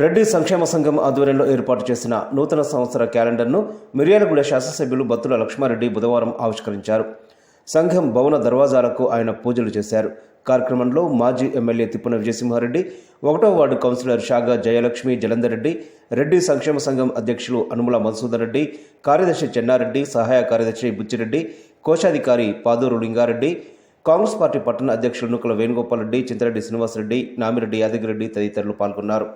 రెడ్డి సంక్షేమ సంఘం ఆధ్వర్యంలో ఏర్పాటు చేసిన నూతన సంవత్సర క్యాలెండర్ను మిర్యాలగూడ శాసనసభ్యులు బత్తుల లక్ష్మారెడ్డి బుధవారం ఆవిష్కరించారు. సంఘం భవన దర్వాజాలకు ఆయన పూజలు చేశారు. కార్యక్రమంలో మాజీ ఎమ్మెల్యే తిప్పున విజయసింహారెడ్డి, 1వ వార్డు కౌన్సిలర్ షాగా జయలక్ష్మి జలంధర్ రెడ్డి, రెడ్డి సంక్షేమ సంఘం అధ్యక్షులు అనుముల మధుసూదన్ రెడ్డి, కార్యదర్శి చెన్నారెడ్డి, సహాయ కార్యదర్శి బుచ్చిరెడ్డి, కోశాధికారి పాదూరు లింగారెడ్డి, కాంగ్రెస్ పార్టీ పట్టణ అధ్యక్షులు నుకల వేణుగోపాల్ రెడ్డి, చింతరెడ్డి శ్రీనివాసరెడ్డి, నామిరెడ్డి యాదగిరెడ్డి తదితరులు పాల్గొన్నారు.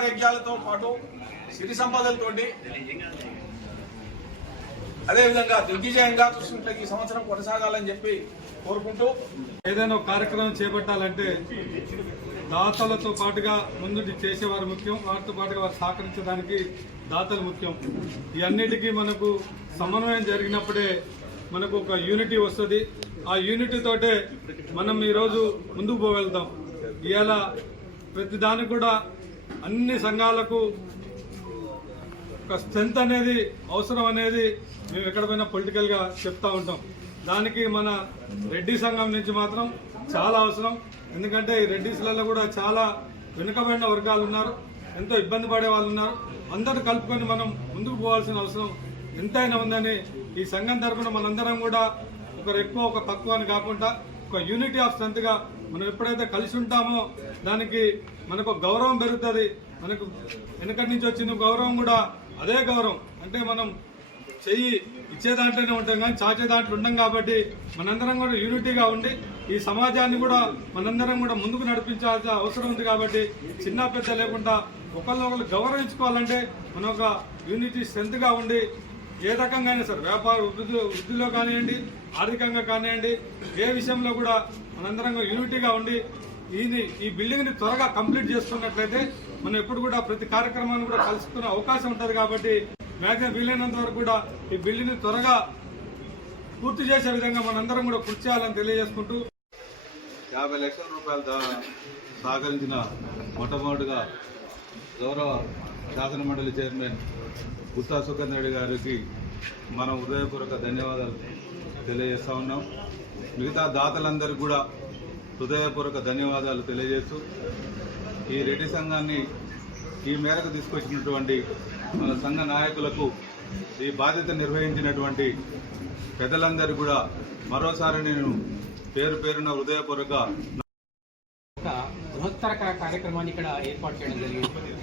ఆయురారోగ్యాలతో పాటు సిరి సంపదలతోటి అదేవిధంగా దిగ్విజయంగా చూసుకుంటే ఈ సంవత్సరం కొనసాగాలని చెప్పి కోరుకుంటూ, ఏదైనా ఒక కార్యక్రమం చేపట్టాలంటే దాతలతో పాటుగా ముందు చేసేవారు ముఖ్యం, వారితో పాటుగా వారు సహకరించడానికి దాతలు ముఖ్యం. ఈ అన్నిటికీ మనకు సమన్వయం జరిగినప్పుడే మనకు ఒక యూనిటీ వస్తుంది. ఆ యూనిటీ తోటే మనం ఈరోజు ముందుకు పోగలుగుతాం. ఇవాళ ప్రతి దానికి కూడా అన్ని సంఘాలకు ఒక స్ట్రెంత్ అనేది అవసరం అనేది మేము ఎక్కడ పోయినా పొలిటికల్గా చెప్తా ఉంటాం. దానికి మన రెడ్డి సంఘం నుంచి మాత్రం చాలా అవసరం. ఎందుకంటే ఈ రెడ్డిస్లలో కూడా చాలా వెనుకబడిన వర్గాలు ఉన్నారు, ఎంతో ఇబ్బంది పడే వాళ్ళు ఉన్నారు. అందరూ కలుపుకొని మనం ముందుకు పోవాల్సిన అవసరం ఎంతైనా ఉందని ఈ సంఘం తరఫున మనందరం కూడా ఒకరు ఎక్కువ ఒక తక్కువ అని కాకుండా ఒక యూనిటీ ఆఫ్ స్ట్రెంత్గా మనం ఎప్పుడైతే కలిసి ఉంటామో దానికి మనకు గౌరవం పెరుగుతుంది. మనకు వెనకటి నుంచి వచ్చిన గౌరవం కూడా అదే గౌరవం. అంటే మనం చెయ్యి ఇచ్చే దాంట్లోనే ఉంటాం కానీ చాచే దాంట్లో ఉండం. కాబట్టి మనందరం కూడా యూనిటీగా ఉండి ఈ సమాజాన్ని కూడా మనందరం కూడా ముందుకు నడిపించాల్సిన అవసరం ఉంది. కాబట్టి చిన్న పెద్ద లేకుండా ఒకరినొకరు గౌరవించుకోవాలంటే మనం ఒక యూనిటీ స్ట్రెంత్గా ఉండి ఏ రకంగా అయినా సరే వ్యాపార వృద్ధిలో కానివ్వండి, ఆర్థికంగా కానివ్వండి, ఏ విషయంలో కూడా మనందరం యూనిటీగా ఉండి ఈ బిల్డింగ్ని త్వరగా కంప్లీట్ చేసుకున్నట్లయితే మనం ఎప్పుడు కూడా ప్రతి కార్యక్రమాన్ని కూడా కలుసుకునే అవకాశం ఉంటుంది. కాబట్టి మ్యాక్సిమం వీలైనంత వరకు కూడా ఈ బిల్డింగ్ని త్వరగా పూర్తి చేసే విధంగా మనందరం కూడా కృషి చేయాలని తెలియజేసుకుంటూ 50 లక్షల రూపాయలు సహకరించిన మొట్టమొదటిగా గౌరవ శాసన మండలి చైర్మన్ గుత్తా సుఖేందర్ రెడ్డి గారికి మనం హృదయపూర్వక ధన్యవాదాలు తెలియజేస్తూ ఉన్నాం. మిగతా దాతలందరికీ కూడా హృదయపూర్వక ధన్యవాదాలు తెలియజేస్తూ ఈ రెడ్డి సంఘాన్ని ఈ మేరకు తీసుకొచ్చినటువంటి మన సంఘ నాయకులకు, ఈ బాధ్యత నిర్వహించినటువంటి పెద్దలందరూ కూడా మరోసారి నేను పేరు పేరున హృదయపూర్వక ఒక బృహత్తర కార్యక్రమాన్ని ఇక్కడ ఏర్పాటు చేయడం జరిగింది.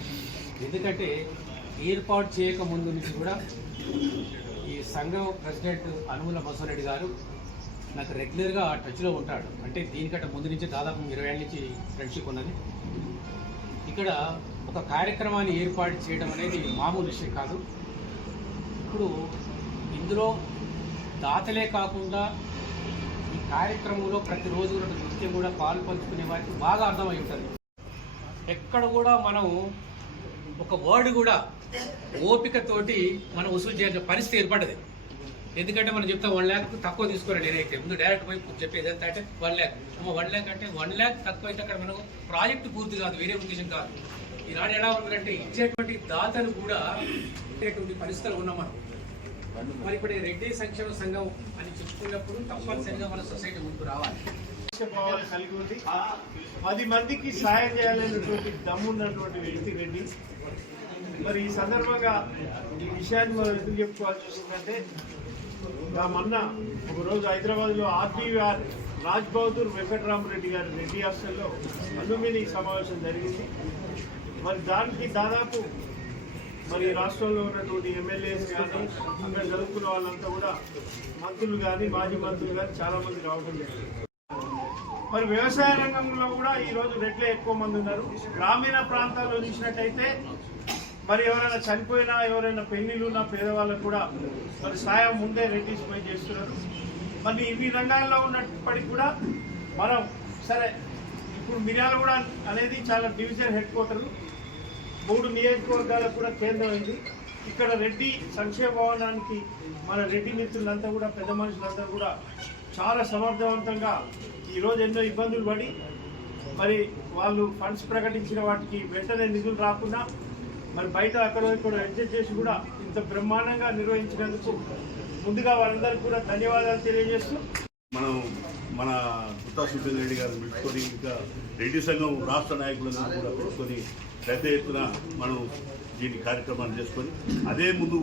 ఎందుకంటే ఏర్పాటు చేయక ముందు నుంచి కూడా ఈ సంఘం ప్రెసిడెంట్ అనుముల బసవరెడ్డి గారు నాకు రెగ్యులర్గా టచ్లో ఉంటాడు. అంటే దీనికంటే ముందు నుంచి దాదాపు 20 ఏళ్ళ నుంచి ఫ్రెండ్షిప్ ఉన్నది. ఇక్కడ ఒక కార్యక్రమాన్ని ఏర్పాటు చేయడం అనేది మామూలు విషయం కాదు. ఇప్పుడు ఇందులో దాతలే కాకుండా ఈ కార్యక్రమంలో ప్రతిరోజు నిత్యం కూడా పాలు పంచుకునే వారికి బాగా అర్థమై ఉంటుంది. ఎక్కడ కూడా మనం ఒక వర్డ్ కూడా ఓపికతోటి మనం వసూలు చేయాల్సిన పరిస్థితి ఏర్పడ్డది. ఎందుకంటే మనం చెప్తాం 1 lakh తక్కువ తీసుకోవాలి. నేనైతే ముందు డైరెక్ట్ పోయి చెప్పేది ఎంత అంటే 1 lakh. 1 lakh అంటే 1 lakh తక్కువ అయితే అక్కడ మనకు ప్రాజెక్టు పూర్తి కాదు, వేరే ఉద్దేశం కాదు. ఈనాడు ఎలా ఉందంటే ఇచ్చేటువంటి దాతలు కూడా ఇచ్చేటువంటి పరిస్థితులు ఉన్నాం మనం. మరి ఇప్పుడు రెడ్డి సంక్షేమ సంఘం అని చెప్పుకున్నప్పుడు తప్పనిసరిగా మన సొసైటీ ముందుకు రావాలి. కలిగి ఉంది 10 మందికి సాయం చేయాలనేటువంటి దమ్మున్నటువంటి వ్యక్తి రెడ్డి. మరి ఈ సందర్భంగా ఈ విషయాన్ని మనం ఎందుకు చెప్పుకోవాల్సి వస్తుందంటే, మొన్న ఒకరోజు హైదరాబాద్లో ఆర్బీఆర్ రాజ్ బహదూర్ వెంకటరామరెడ్డి గారి రెడ్డి హాస్టల్లో అల్యూమిని సమావేశం జరిగింది. మరి దానికి దాదాపు మరి రాష్ట్రంలో ఉన్నటువంటి ఎమ్మెల్యేస్ కానీ అక్కడ చదువుకున్న వాళ్ళంతా కూడా మంత్రులు కానీ మాజీ మంత్రులు కానీ చాలామంది రావడం జరిగింది. మరి వ్యవసాయ రంగంలో కూడా ఈరోజు రెడ్లే ఎక్కువ మంది ఉన్నారు. గ్రామీణ ప్రాంతాల్లో చూసినట్టయితే మరి ఎవరైనా చనిపోయినా, ఎవరైనా పెళ్లిళ్ళు ఉన్న పేదవాళ్ళకు కూడా మరి సాయం ముందే రెడ్డిస్ పోయి చేస్తున్నారు. మరి ఇన్ని రంగాల్లో ఉన్నప్పటికీ కూడా మనం సరే ఇప్పుడు మిర్యాలగూడ అనేది చాలా డివిజన్ హెడ్ క్వార్టర్, 3 నియోజకవర్గాలకు కూడా కేంద్రం అయింది. ఇక్కడ రెడ్డి సంక్షేమ భవనానికి మన రెడ్డి మిత్రులంతా కూడా, పెద్ద మనుషులంతా కూడా చాలా సమర్థవంతంగా ఈరోజు ఎన్నో ఇబ్బందులు పడి మరి వాళ్ళు ఫండ్స్ ప్రకటించిన వాటికి వెంటనే నిధులు రాకుండా మరి బయట అక్కడ ఇక్కడ అడ్జస్ట్ చేసి కూడా ఇంత బ్రహ్మాండంగా నిర్వహించినందుకు ముందుగా వాళ్ళందరికీ కూడా ధన్యవాదాలు తెలియజేస్తూ, మనం మన గుత్తా సుఖేందర్ రెడ్డి గారిని పెట్టుకొని, ఇంకా రెడ్డి సంఘం రాష్ట్ర నాయకులందరూ కూడా పెట్టుకొని పెద్ద ఎత్తున మనం దీని కార్యక్రమాన్ని చేసుకొని అదే ముందు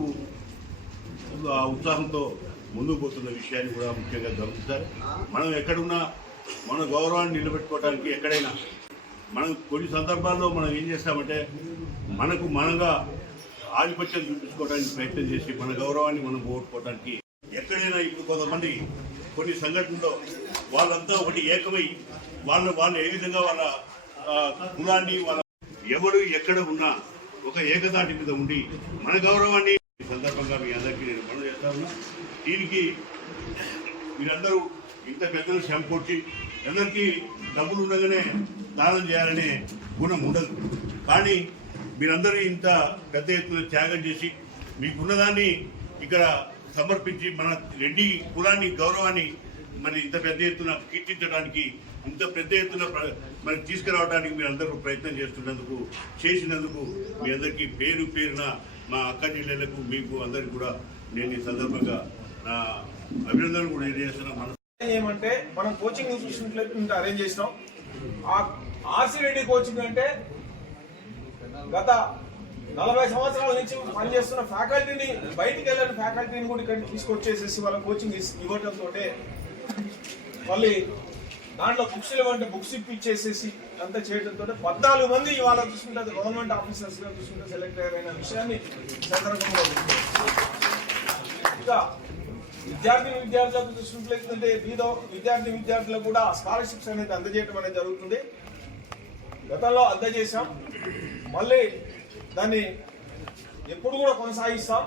ఉత్సాహంతో ముందుకు పోతున్న విషయాన్ని కూడా ముఖ్యంగా గమనించాలి. మనం ఎక్కడున్నా మన గౌరవాన్ని నిలబెట్టుకోవడానికి ఎక్కడైనా మనం కొన్ని సందర్భాల్లో మనం ఏం చేస్తామంటే మనంగా ఆధిపత్యం చూపించుకోవడానికి ప్రయత్నం చేసి మన గౌరవాన్ని మనం పోగొట్టుకోవడానికి ఎక్కడైనా ఇప్పుడు కొంతమంది కొన్ని సంఘటనలో వాళ్ళంతా ఒకటి ఏకమై వాళ్ళు ఏ విధంగా వాళ్ళ కులాన్ని వాళ్ళ ఎవరు ఎక్కడ ఉన్నా ఒక ఏకతాటి మీద ఉండి మన గౌరవాన్ని ఈ సందర్భంగా మీ అందరికీ నేను పనులు చేస్తా ఉన్నా. దీనికి మీరందరూ ఇంత పెద్దలు శ్రమ కొట్టి అందరికీ డబ్బులు ఉండగానే దానం చేయాలనే గుణం ఉండదు. కానీ మీరందరూ ఇంత పెద్ద ఎత్తున త్యాగం చేసి మీకున్నదాన్ని ఇక్కడ సమర్పించి మన రెడ్డి కులాన్ని గౌరవాన్ని మరి ఇంత పెద్ద ఎత్తున కీర్తించడానికి ఇంత పెద్ద ఎత్తున మరి తీసుకురావడానికి మీరు అందరూ ప్రయత్నం చేసినందుకు మీ అందరికీ పేరు పేరున మా అక్క చెల్లెళ్లకు మీకు అందరికీ కూడా నేను ఈ సందర్భంగా నా అభినందనలు కూడా తెలియజేస్తున్నాను. ఏమంటే మనం కోచింగ్ ఇన్స్టిట్యూట్ అరేంజ్ చేసినాం. ఆ ఆర్సీ రెడ్డి కోచింగ్ అంటే గత 40 సంవత్సరాల నుంచి పనిచేస్తున్న ఫ్యాకల్టీని, బయటికి వెళ్ళిన ఫ్యాకల్టీని కూడా ఇక్కడ తీసుకొచ్చేసేసి వాళ్ళ కోచింగ్ ఇవ్వడంతో మళ్ళీ దాంట్లో బుక్స్ ఇవ్వంటే బుక్స్ ఇప్పించేసేసి అంతా చేయడంతో 14 మంది ఇవాళ చూసుకుంటే గవర్నమెంట్ ఆఫీసర్స్ గా చూసుకుంటే సెలెక్ట్ అయ్యారైన విషయాన్ని సందర్భంగా ఇంకా విద్యార్థులకు చూసుకుంటే విద్యార్థులకు కూడా స్కాలర్షిప్స్ అనేది అందజేయడం అనేది జరుగుతుంది. గతంలో అందజేశాం, మళ్ళీ దాన్ని ఎప్పుడు కూడా కొనసాగిస్తాం.